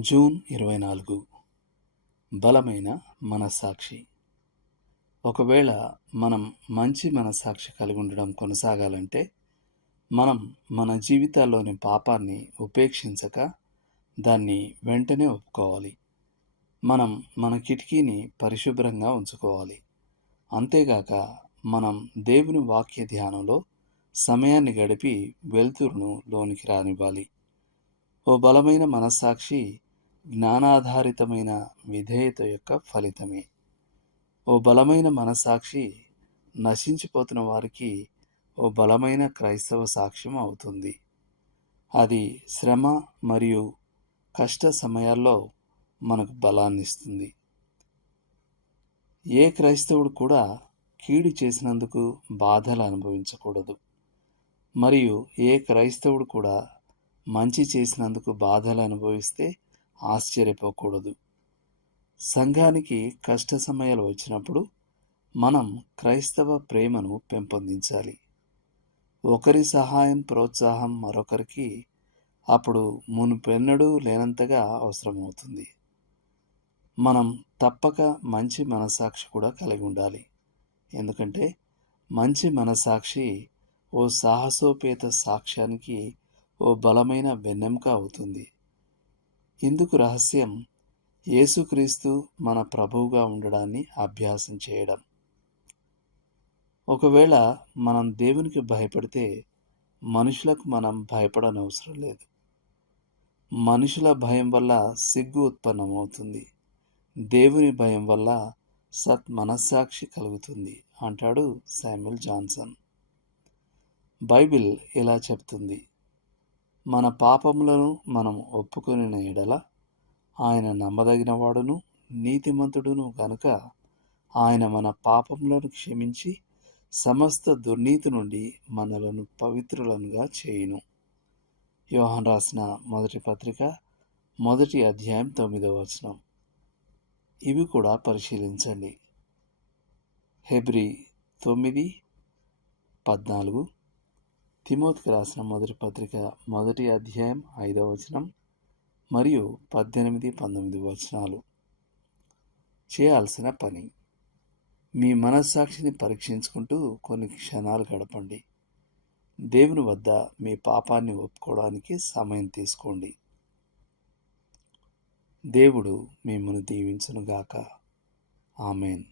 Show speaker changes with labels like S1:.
S1: June ఇరవై నాలుగు. బలమైన మనస్సాక్షి. ఒకవేళ మనం మంచి మనస్సాక్షి కలిగి ఉండడం కొనసాగాలంటే మనం మన జీవితాల్లోని పాపాన్ని ఉపేక్షించక దాన్ని వెంటనే ఒప్పుకోవాలి. మనం మన కిటికీని పరిశుభ్రంగా ఉంచుకోవాలి. అంతేగాక మనం దేవుని వాక్య ధ్యానంలో సమయాన్ని గడిపి వెలుతురును లోనికి రానివ్వాలి. ఓ బలమైన మనస్సాక్షి జ్ఞానాధారితమైన విధేయత యొక్క ఫలితమే. ఓ బలమైన మనసాక్షి నశించిపోతున్న వారికి ఓ బలమైన క్రైస్తవ సాక్ష్యం అవుతుంది. అది శ్రమ మరియు కష్ట సమయాల్లో మనకు బలాన్ని ఇస్తుంది. ఏ క్రైస్తవుడు కూడా కీడు చేసినందుకు బాధలు అనుభవించకూడదు. మరియు ఏ క్రైస్తవుడు కూడా మంచి చేసినందుకు బాధలు అనుభవిస్తే ఆశ్చర్యపోకూడదు. సంఘానికి కష్ట సమయాలు వచ్చినప్పుడు మనం క్రైస్తవ ప్రేమను పెంపొందించాలి. ఒకరి సహాయం ప్రోత్సాహం మరొకరికి అప్పుడు మునుపెన్నడూ లేనంతగా అవసరమవుతుంది. మనం తప్పక మంచి మనసాక్షి కూడా కలిగి ఉండాలి. ఎందుకంటే మంచి మనసాక్షి ఓ సాహసోపేత సాక్ష్యానికి ఓ బలమైన వెన్నెముక అవుతుంది. ఇందుకు రహస్యం? యేసుక్రీస్తు మన ప్రభువుగా ఉండడాన్ని అభ్యాసం చేయడం. ఒకవేళ మనం దేవునికి భయపడితే మనుషులకు మనం భయపడనవసరం లేదు. మనుషుల భయం వల్ల సిగ్గు ఉత్పన్నమవుతుంది. దేవుని భయం వల్ల సత్ మనస్సాక్షి కలుగుతుంది అంటాడు శామ్యుల్ జాన్సన్. బైబిల్ ఇలా చెప్తుంది. మన పాపములను మనం ఒప్పుకొని ఎడల ఆయన నమ్మదగిన వాడును నీతిమంతుడును గనుక ఆయన మన పాపములను క్షమించి సమస్త దుర్నీతి నుండి మనలను పవిత్రులనుగా చేయును. యోహన్ రాసిన మొదటి పత్రిక మొదటి అధ్యాయం తొమ్మిదవ వచనం. ఇవి కూడా పరిశీలించండి. హెబ్రి తొమ్మిది పద్నాలుగు తిమోతికి రాసిన మొదటి పత్రిక మొదటి అధ్యాయం ఐదవ వచనం మరియు పద్దెనిమిది పంతొమ్మిది వచనాలు. చేయాల్సిన పని. మీ మనస్సాక్షిని పరీక్షించుకుంటూ కొన్ని క్షణాలు గడపండి. దేవుని వద్ద మీ పాపాన్ని ఒప్పుకోవడానికి సమయం తీసుకోండి. దేవుడు మిమ్మల్ని దీవించునుగాక. ఆమెన్.